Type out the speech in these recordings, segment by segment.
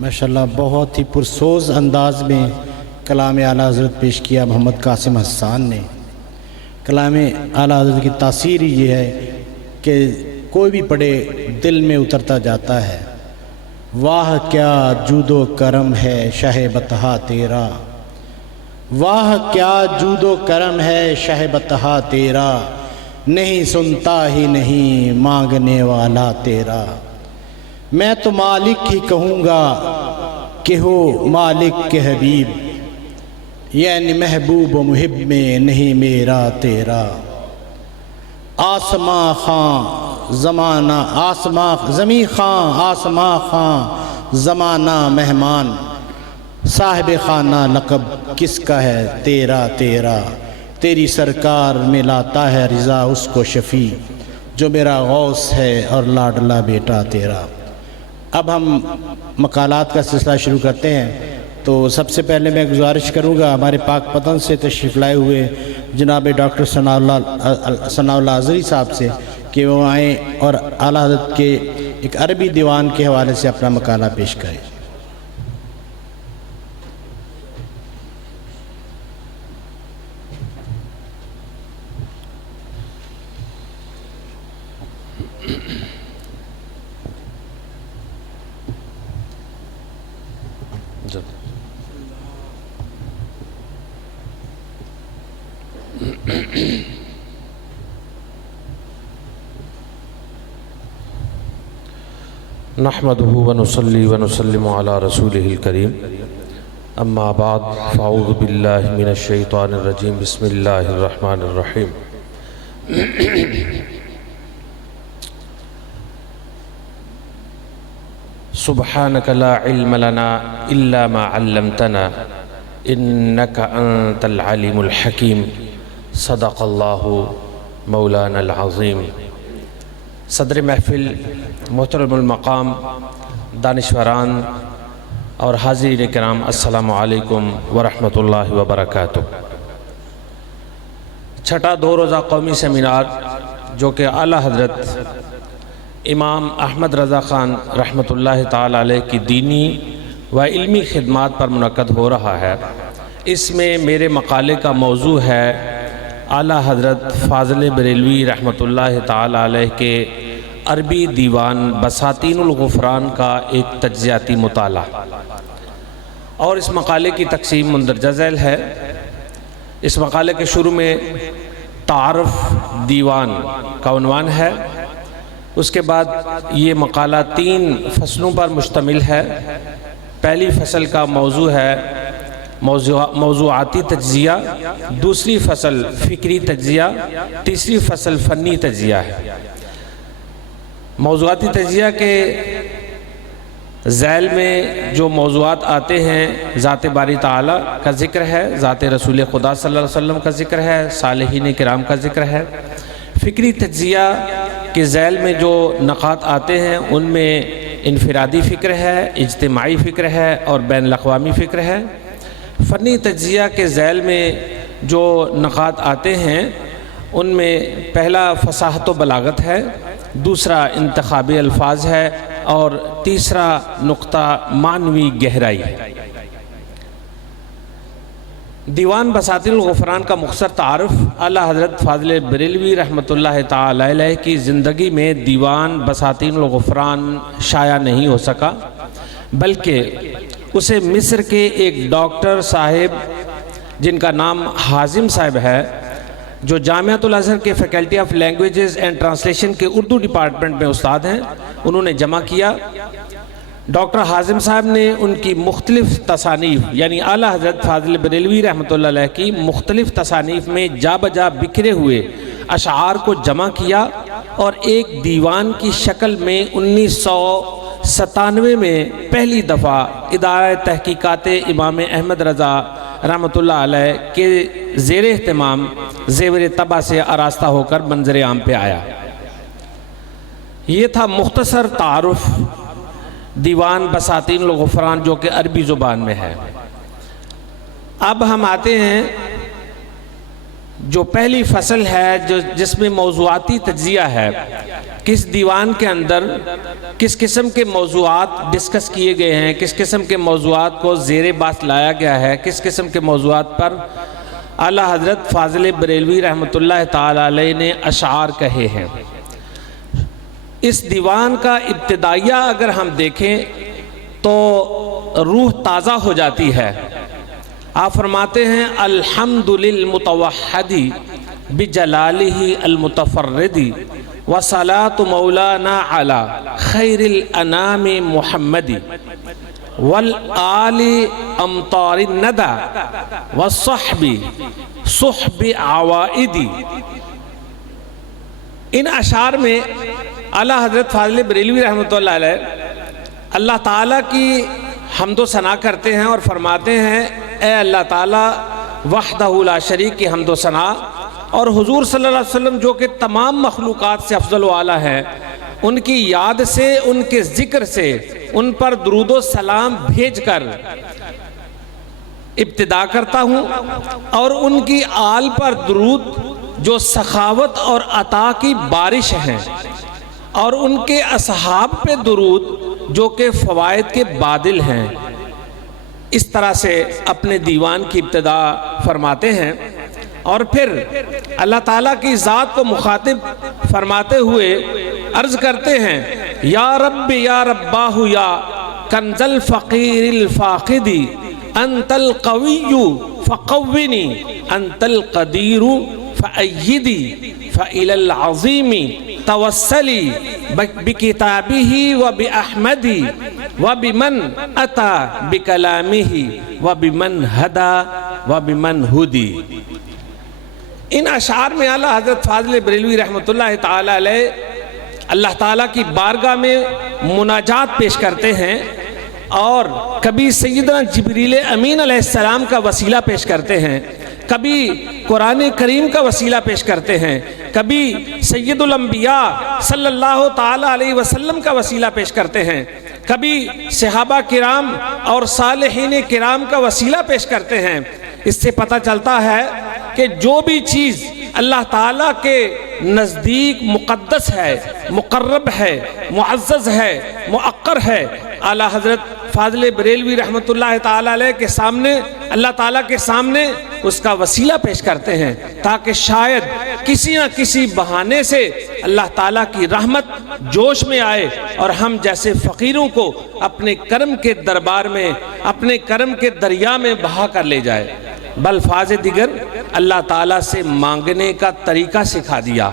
ماشاءاللہ بہت ہی پرسوز انداز میں کلام اعلیٰ حضرت پیش کیا محمد قاسم حسان نے۔ کلام اعلیٰ حضرت کی تاثیر یہ ہے کہ کوئی بھی پڑھے دل میں اترتا جاتا ہے۔ واہ کیا جود و کرم ہے شاہ بطحا تیرا، واہ کیا جود و کرم ہے شاہ بطحا تیرا، نہیں سنتا ہی نہیں مانگنے والا تیرا۔ میں تو مالک ہی کہوں گا کہ ہو مالک کے حبیب، یعنی محبوب و محب میں نہیں میرا تیرا۔ آسماں خاں زمانہ زمیں خاں آسماں خاں زمانہ مہمان، صاحب خانہ لقب کس کا ہے تیرا تیرا۔ تیری سرکار میں لاتا ہے رضا اس کو شفیع، جو میرا غوث ہے اور لاڈلا بیٹا تیرا۔ اب ہم مقالات کا سلسلہ شروع کرتے ہیں۔ تو سب سے پہلے میں گزارش کروں گا ہمارے پاک پتن سے تشریف لائے ہوئے جناب ڈاکٹر ثناء اللہ اظہری صاحب سے کہ وہ آئیں اور اعلیٰ حضرت کے ایک عربی دیوان کے حوالے سے اپنا مقالہ پیش کریں۔ نحمده ونصلي ونسلم على رسوله الكريم اما بعد فاعوذ باللہ من الشیطان الرجیم بسم اللہ الرحمن الرحیم سبحانك لا علم لنا الا ما علمتنا انك انت العلیم الحکیم صدق اللہ مولانا العظیم۔ صدر محفل محترم المقام دانشوران اور حاضرین کرام السلام علیکم ورحمۃ اللہ وبرکاتہ۔ چھٹا 2 روزہ قومی سیمینار جو کہ اعلیٰ حضرت امام احمد رضا خان رحمۃ اللہ تعالی علیہ کی دینی و علمی خدمات پر منعقد ہو رہا ہے، اس میں میرے مقالے کا موضوع ہے اعلیٰ حضرت فاضل بریلوی رحمۃ اللہ تعالی علیہ کے عربی دیوان بساطین الغفران کا ایک تجزیاتی مطالعہ، اور اس مقالے کی تقسیم مندرجہ ذیل ہے۔ اس مقالے کے شروع میں تعارف دیوان کا عنوان ہے، اس کے بعد یہ مقالہ 3 فصلوں پر مشتمل ہے۔ پہلی فصل کا موضوع ہے موضوعاتی تجزیہ، دوسری فصل فکری تجزیہ، تیسری فصل فنی تجزیہ ہے۔ موضوعاتی تجزیہ کے ذیل میں جو موضوعات آتے ہیں ذات باری تعالیٰ کا ذکر ہے، ذات رسول خدا صلی اللہ علیہ وسلم کا ذکر ہے، صالحین کرام کا ذکر ہے۔ فکری تجزیہ کے ذیل میں جو نقاط آتے ہیں ان میں انفرادی فکر ہے، اجتماعی فکر ہے اور بین الاقوامی فکر ہے۔ فنی تجزیہ کے ذیل میں جو نقاط آتے ہیں ان میں پہلا فصاحت و بلاغت ہے، دوسرا انتخابی الفاظ ہے اور تیسرا نقطہ معنوی گہرائی ہے۔ دیوان بساطین الغفران کا مختصر تعارف۔ اعلیٰ حضرت فاضل بریلوی رحمۃ اللہ تعالی علیہ کی زندگی میں دیوان بساطین الغفران شائع نہیں ہو سکا، بلکہ اسے مصر کے ایک ڈاکٹر صاحب جن کا نام حازم صاحب ہے، جو جامعۃ الازہر کے faculty of languages and translation کے اردو ڈپارٹمنٹ میں استاد ہیں، انہوں نے جمع کیا۔ ڈاکٹر حازم صاحب نے ان کی مختلف تصانیف یعنی اعلیٰ حضرت فاضل بریلوی رحمۃ اللہ علیہ کی مختلف تصانیف میں جا بجا بکھرے ہوئے اشعار کو جمع کیا اور ایک دیوان کی شکل میں 1997 میں پہلی دفعہ ادارہ تحقیقات امام احمد رضا رحمۃ اللہ علیہ کے زیر اہتمام زیور طبع سے آراستہ ہو کر منظر عام پہ آیا۔ یہ تھا مختصر تعارف دیوان بساطین الغفران جو کہ عربی زبان میں ہے۔ اب ہم آتے ہیں جو پہلی فصل ہے جس میں موضوعاتی تجزیہ ہے، کس دیوان کے اندر کس قسم کے موضوعات ڈسکس کیے گئے ہیں، کس قسم کے موضوعات کو زیر بحث لایا گیا ہے، کس قسم کے موضوعات پر اعلیٰ حضرت فاضل بریلوی رحمۃ اللہ تعالی علیہ نے اشعار کہے ہیں۔ اس دیوان کا ابتدائیہ اگر ہم دیکھیں تو روح تازہ ہو جاتی ہے۔ آپ فرماتے ہیں الحمد للمتوحدی بجلالہ المتفردی وصلاۃ مولانا علی خیر الانام محمدی والآل امطار الندى والصحب صحب عوائدی۔ ان اشعار میں اعلیٰ حضرت فاضل بریلوی رحمۃ اللہ علیہ اللہ تعالیٰ کی حمد و ثنا کرتے ہیں اور فرماتے ہیں اے اللہ تعالیٰ وحدہ لا شریک کی حمد و ثنا، اور حضور صلی اللہ علیہ وسلم جو کہ تمام مخلوقات سے افضل و اعلیٰ ہیں، ان کی یاد سے، ان کے ذکر سے، ان پر درود و سلام بھیج کر ابتدا کرتا ہوں، اور ان کی آل پر درود جو سخاوت اور عطا کی بارش ہیں، اور ان کے اصحاب پہ درود جو کہ فوائد کے بادل ہیں۔ اس طرح سے اپنے دیوان کی ابتدا فرماتے ہیں، اور پھر اللہ تعالیٰ کی ذات کو مخاطب فرماتے ہوئے عرض کرتے ہیں یا رب یا رباہ یا کنز الفقیر الفاقدی انت القوی فقونی انت القدیر فأیدی فإلی العظیم توسلی بکتابہ وبأحمدی وبمن اتا بکلامہ وبمن ہدا وبمن ہدی۔ ان اشعار میں اعلیٰ حضرت فاضل بریلوی رحمۃ اللہ تعالی علیہ اللہ تعالیٰ کی بارگاہ میں مناجات پیش کرتے ہیں، اور کبھی سیدنا جبریل امین علیہ السلام کا وسیلہ پیش کرتے ہیں، کبھی قرآن کریم کا وسیلہ پیش کرتے ہیں، کبھی سید الانبیاء صلی اللہ تعالی علیہ وسلم کا وسیلہ پیش کرتے ہیں، کبھی صحابہ کرام اور صالحین کرام کا وسیلہ پیش کرتے ہیں۔ اس سے پتہ چلتا ہے کہ جو بھی چیز اللہ تعالیٰ کے نزدیک مقدس ہے، مقرب ہے، معزز ہے، مؤقر ہے، اعلیٰ حضرت فاضل بریلوی رحمۃ اللہ تعالیٰ علیہ کے سامنے، اللہ تعالیٰ کے سامنے اس کا وسیلہ پیش کرتے ہیں، تاکہ شاید کسی نہ کسی بہانے سے اللہ تعالیٰ کی رحمت جوش میں آئے اور ہم جیسے فقیروں کو اپنے کرم کے دربار میں، اپنے کرم کے دریا میں بہا کر لے جائے۔ بالفاظ دیگر اللہ تعالیٰ سے مانگنے کا طریقہ سکھا دیا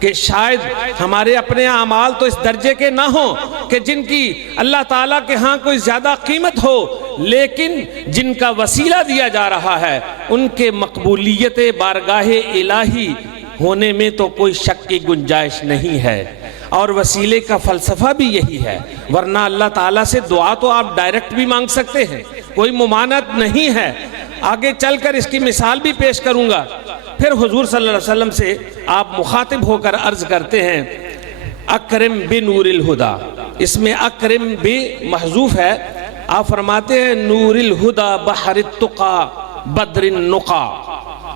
کہ شاید ہمارے اپنے اعمال تو اس درجے کے نہ ہوں کہ جن کی اللہ تعالیٰ کے ہاں کوئی زیادہ قیمت ہو، لیکن جن کا وسیلہ دیا جا رہا ہے ان کے مقبولیت بارگاہ الہی ہونے میں تو کوئی شک کی گنجائش نہیں ہے، اور وسیلے کا فلسفہ بھی یہی ہے۔ ورنہ اللہ تعالیٰ سے دعا تو آپ ڈائریکٹ بھی مانگ سکتے ہیں، کوئی ممانعت نہیں ہے۔ آگے چل کر اس کی مثال بھی پیش کروں گا۔ پھر حضور صلی اللہ علیہ وسلم سے آپ مخاطب ہو کر عرض کرتے ہیں اکرم بنور الہدا، اس میں اکرم بھی محذوف ہے، آپ فرماتے ہیں نور الہدا بحر التقا بدر النقا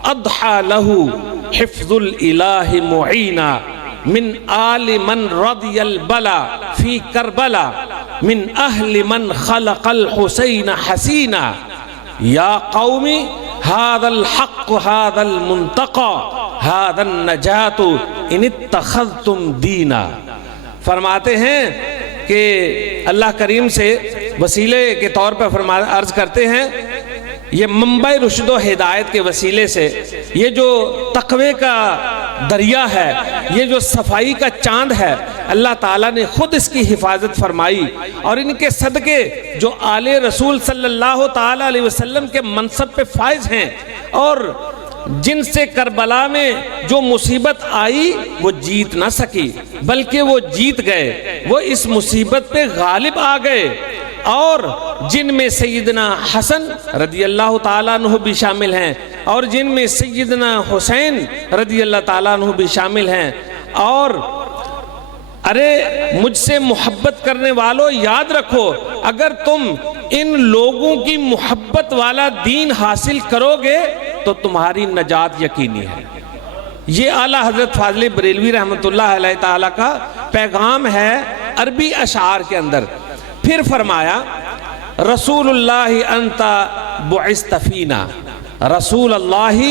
اضحى له حفظ الالہ معینا من آل من رضی البلا فی کربلا من اہل من خلق الحسین حسینا یا قومی هذا الحق هذا المنتقى هذا النجاة ان اتخذتم دینا۔ فرماتے ہیں کہ اللہ کریم سے وسیلے کے طور پر عرض کرتے ہیں یہ منبع رشد و ہدایت کے وسیلے سے، یہ جو تقوی کا دریا ہے، یہ جو صفائی کا چاند ہے، اللہ تعالیٰ نے خود اس کی حفاظت فرمائی، اور ان کے صدقے جو آل رسول صلی اللہ تعالیٰ علیہ وسلم کے منصب پہ فائز ہیں، اور جن سے کربلا میں جو مصیبت آئی وہ جیت نہ سکی بلکہ وہ جیت گئے، وہ اس مصیبت پہ غالب آ گئے، اور جن میں سیدنا حسن رضی اللہ تعالیٰ عنہ بھی شامل ہیں، اور جن میں سیدنا حسین رضی اللہ تعالیٰ عنہ بھی شامل ہیں۔ اور ارے مجھ سے محبت کرنے والوں یاد رکھو، اگر تم ان لوگوں کی محبت والا دین حاصل کرو گے تو تمہاری نجات یقینی ہے۔ یہ اعلیٰ حضرت فاضل بریلوی رحمۃ اللہ علیہ تعالیٰ کا پیغام ہے عربی اشعار کے اندر۔ پھر فرمایا رسول اللہ انت بعثت فینا، رسول اللہ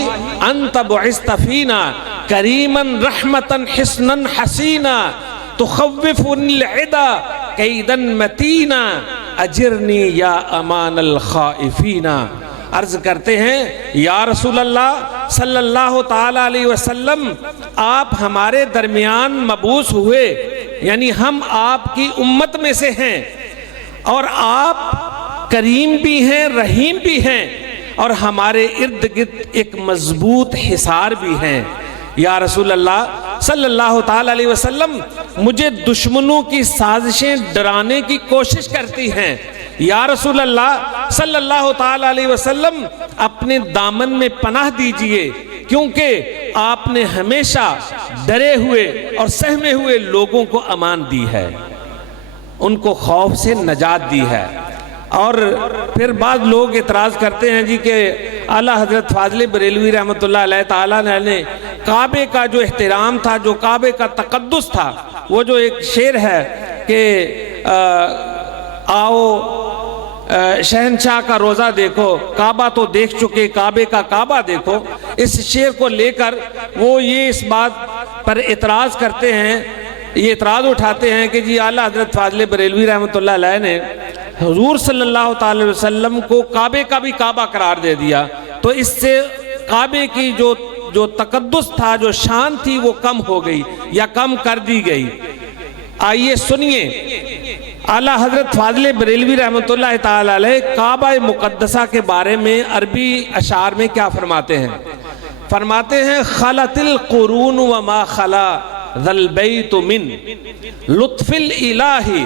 انت بعثت فینا کریما رحمتا حسنا حسینا تخوفنی العدا قیدا متینا اجرنی یا امان الخائفین۔ عرض کرتے ہیں یا رسول اللہ صلی اللہ تعالیٰ علیہ وسلم، آپ ہمارے درمیان مبعوث ہوئے، یعنی ہم آپ کی امت میں سے ہیں، اور آپ کریم بھی ہیں رحیم بھی ہیں، اور ہمارے ارد گرد ایک مضبوط حصار بھی ہیں۔ یا رسول اللہ صلی اللہ تعالیٰ علیہ وسلم، مجھے دشمنوں کی سازشیں ڈرانے کی کوشش کرتی ہیں۔ یا رسول اللہ صلی اللہ تعالیٰ علیہ وسلم، اپنے دامن میں پناہ دیجئے، کیونکہ آپ نے ہمیشہ ڈرے ہوئے اور سہمے ہوئے لوگوں کو امان دی ہے، ان کو خوف سے نجات دی ہے۔ اور پھر بعض لوگ اعتراض کرتے ہیں جی کہ اعلیٰ حضرت فاضل بریلوی رحمۃ اللہ علیہ تعالیٰ نے کعبے کا جو احترام تھا، جو کعبے کا تقدس تھا، وہ جو ایک شعر ہے کہ آؤ شہنشاہ کا روزہ دیکھو، کعبہ تو دیکھ چکے کعبے کا کعبہ دیکھو، اس شعر کو لے کر وہ یہ اس بات پر اعتراض کرتے ہیں، یہ اعتراض اٹھاتے ہیں کہ جی اعلیٰ حضرت فاضل بریلوی رحمۃ اللہ علیہ نے حضور صلی اللہ تعالی علیہ وسلم کو کعبے کا بھی کعبہ قرار دے دیا، تو اس سے کعبے کی جو تقدس تھا، جو شان تھی، وہ کم ہو گئی یا کم کر دی گئی۔ آئیے سنیے اعلیٰ حضرت فاضل بریلوی رحمۃ اللہ تعالی علیہ کعبہ مقدسہ کے بارے میں عربی اشعار میں کیا فرماتے ہیں؟ فرماتے ہیں خلت القرون وما خلا ذا البیت من لطف الالہ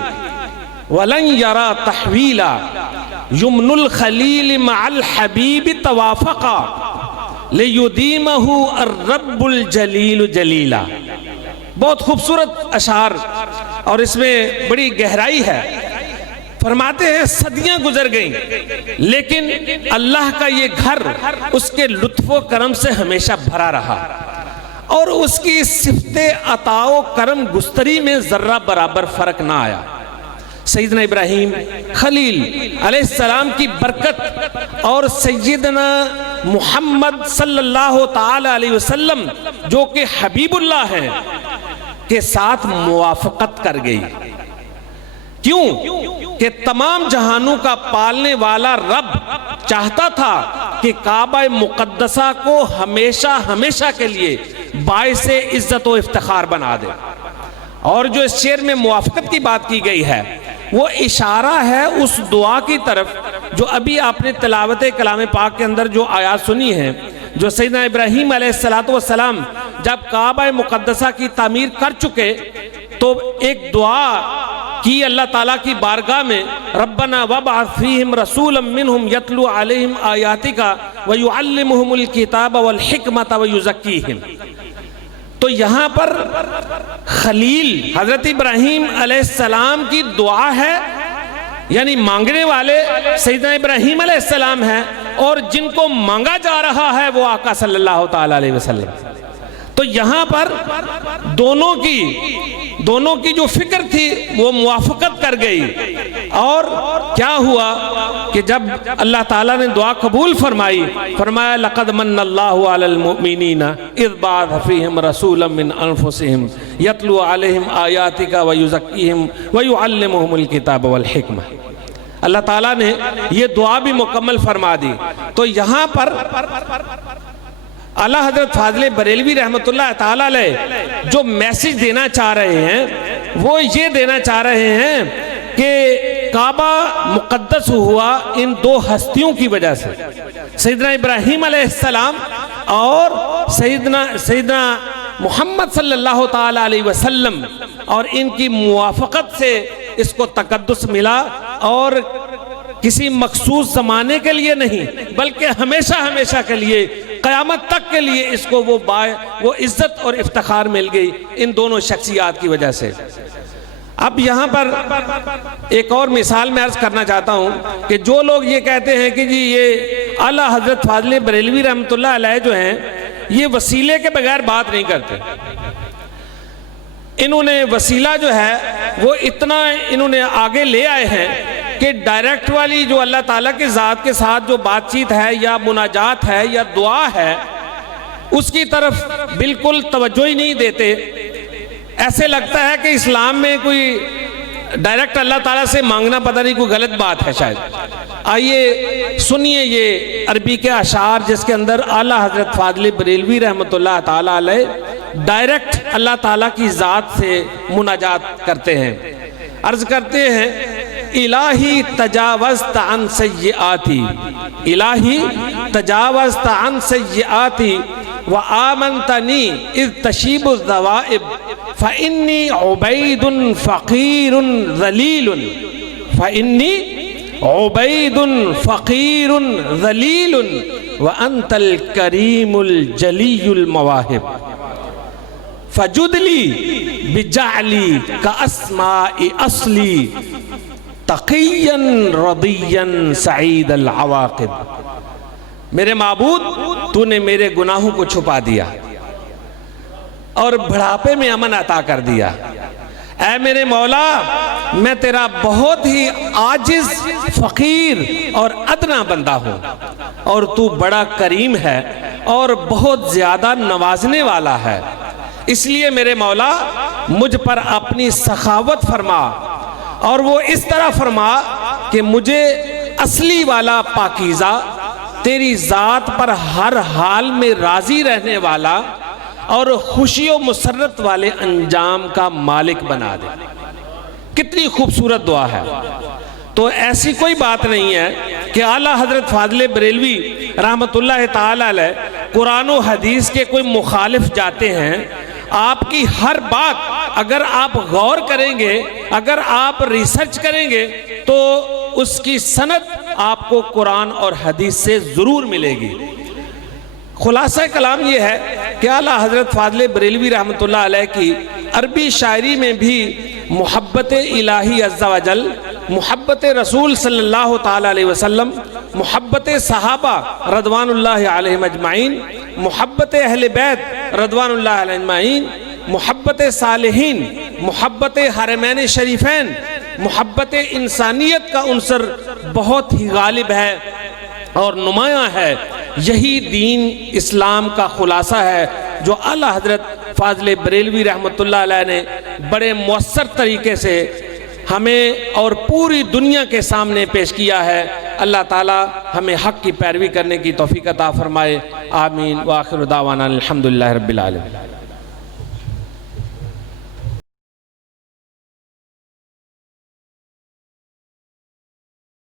ولن یرا تحویلا یمن الخلیل مع الحبیب توافقا لیدیمہ الرب الجلیل جلیلا۔ بہت خوبصورت اشعار اور اس میں بڑی گہرائی ہے۔ فرماتے ہیں صدیاں گزر گئیں، لیکن اللہ کا یہ گھر اس کے لطف و کرم سے ہمیشہ بھرا رہا، اور اس کی صفت عطا و کرم گستری میں ذرہ برابر فرق نہ آیا۔ سیدنا ابراہیم خلیل علیہ السلام کی برکت اور سیدنا محمد صلی اللہ تعالی علیہ وسلم جو کہ حبیب اللہ ہیں کے ساتھ موافقت کر گئی۔ کیوں کہ تمام جہانوں کا پالنے والا رب چاہتا تھا کہ کعبہ مقدسہ کو ہمیشہ ہمیشہ کے لیے باعث عزت و افتخار بنا دے۔ اور جو اس شعر میں موافقت کی بات کی گئی ہے، وہ اشارہ ہے اس دعا کی طرف جو ابھی آپ نے تلاوت کلام پاک کے اندر جو آیات سنی ہیں، جو سیدنا ابراہیم علیہ السلام جب کعبہ مقدسہ کی تعمیر کر چکے تو ایک دعا کی اللہ تعالیٰ کی بارگاہ میں، ربنا وابعث فیہم رسولا منہم یتلو علیہم آیاتک ویعلمہم الکتاب والحکمت ویزکیہم۔ تو یہاں پر خلیل حضرت ابراہیم علیہ السلام کی دعا ہے، یعنی مانگنے والے سیدنا ابراہیم علیہ السلام ہیں، اور جن کو مانگا جا رہا ہے وہ آقا صلی اللہ تعالی علیہ وسلم۔ تو یہاں پر دونوں کی جو فکر تھی وہ موافقت کر گئی، اور کیا ہوا کہ جب اللہ تعالیٰ نے دعا قبول فرمائی، فرمایا لقد من اللہ علی المؤمنین اذ بعث فیہم رسولا من انفسہم یتلو علیہم آیاتک ویزکیہم ویعلمہم الکتاب والحکمہ۔ اللہ تعالیٰ نے یہ دعا بھی مکمل فرما دی۔ تو یہاں پر اعلیٰ حضرت فاضل بریلوی رحمۃ اللہ تعالیٰ علیہ جو میسج دینا چاہ رہے ہیں وہ یہ دینا چاہ رہے ہیں کہ کعبہ مقدس ہوا ان دو ہستیوں کی وجہ سے، سیدنا ابراہیم علیہ السلام اور سیدنا محمد صلی اللہ تعالی علیہ وسلم، اور ان کی موافقت سے اس کو تقدس ملا، اور کسی مخصوص زمانے کے لیے نہیں بلکہ ہمیشہ ہمیشہ کے لیے، قیامت تک کے لیے اس کو وہ عزت اور افتخار مل گئی ان دونوں شخصیات کی وجہ سے۔ اب یہاں پر ایک اور مثال میں عرض کرنا چاہتا ہوں کہ جو لوگ یہ کہتے ہیں کہ جی یہ اعلیٰ حضرت فاضل بریلوی رحمۃ اللہ علیہ جو ہیں یہ وسیلے کے بغیر بات نہیں کرتے. انہوں نے وسیلہ جو ہے وہ اتنا انہوں نے آگے لے آئے ہیں کہ ڈائریکٹ والی جو اللہ تعالیٰ کے ذات کے ساتھ جو بات چیت ہے یا مناجات ہے یا دعا ہے اس کی طرف بالکل توجہ ہی نہیں دیتے. ایسے لگتا ہے کہ اسلام میں کوئی ڈائریکٹ اللہ تعالیٰ سے مانگنا پتہ نہیں کوئی غلط بات ہے شاید. آئیے سنیے یہ عربی کے اشعار جس کے اندر اعلیٰ حضرت فاضل بریلوی رحمۃ اللہ تعالیٰ علیہ ڈائریکٹ اللہ تعالیٰ کی ذات سے مناجات کرتے ہیں. عرض کرتے ہیں الہی تجاوزت عن سیئاتی، الہی تجاوزت عن سیئاتی وآمنتنی اذ تشیب الذوائب فإنی عبید فقیر ذلیل، فإنی عبید فقیر ذلیل وانت الکریم الجلی المواہب فجدلی بجعلی کاسماء اصلی تقیا رضیا سعید العواقب. میرے معبود تو نے میرے گناہوں کو چھپا دیا اور بڑھاپے میں امن عطا کر دیا. اے میرے مولا میں تیرا بہت ہی عاجز فقیر اور ادنا بندہ ہوں اور تو بڑا کریم ہے اور بہت زیادہ نوازنے والا ہے. اس لیے میرے مولا مجھ پر اپنی سخاوت فرما اور وہ اس طرح فرما کہ مجھے اصلی والا پاکیزہ تیری ذات پر ہر حال میں راضی رہنے والا اور خوشی و مسرت والے انجام کا مالک بنا دے. کتنی خوبصورت دعا ہے. تو ایسی کوئی بات نہیں ہے کہ اعلیٰ حضرت فاضل بریلوی رحمۃ اللہ تعالی علیہ قرآن و حدیث کے کوئی مخالف جاتے ہیں. آپ کی ہر بات اگر آپ غور کریں گے، اگر آپ ریسرچ کریں گے تو اس کی سند آپ کو قرآن اور حدیث سے ضرور ملے گی. خلاصہ کلام یہ ہے کہ اعلیٰ حضرت فاضل بریلوی رحمۃ اللہ علیہ کی عربی شاعری میں بھی محبت الہی عز و جل، محبت رسول صلی اللہ تعالی علیہ وسلم، محبت صحابہ رضوان اللہ علیہم اجمعین، محبت اہل بیت رضوان اللہ علیہم اجمعین، محبت صالحین، محبت حرمین شریفین، محبت انسانیت کا عنصر بہت ہی غالب ہے اور نمایاں ہے. یہی دین اسلام کا خلاصہ ہے جو اعلیٰ حضرت فاضل بریلوی رحمۃ اللہ علیہ نے بڑے مؤثر طریقے سے ہمیں اور پوری دنیا کے سامنے پیش کیا ہے. اللہ تعالی ہمیں حق کی پیروی کرنے کی توفیق عطا فرمائے. آمین. وآخر دعوانا الحمدللہ رب العالمین.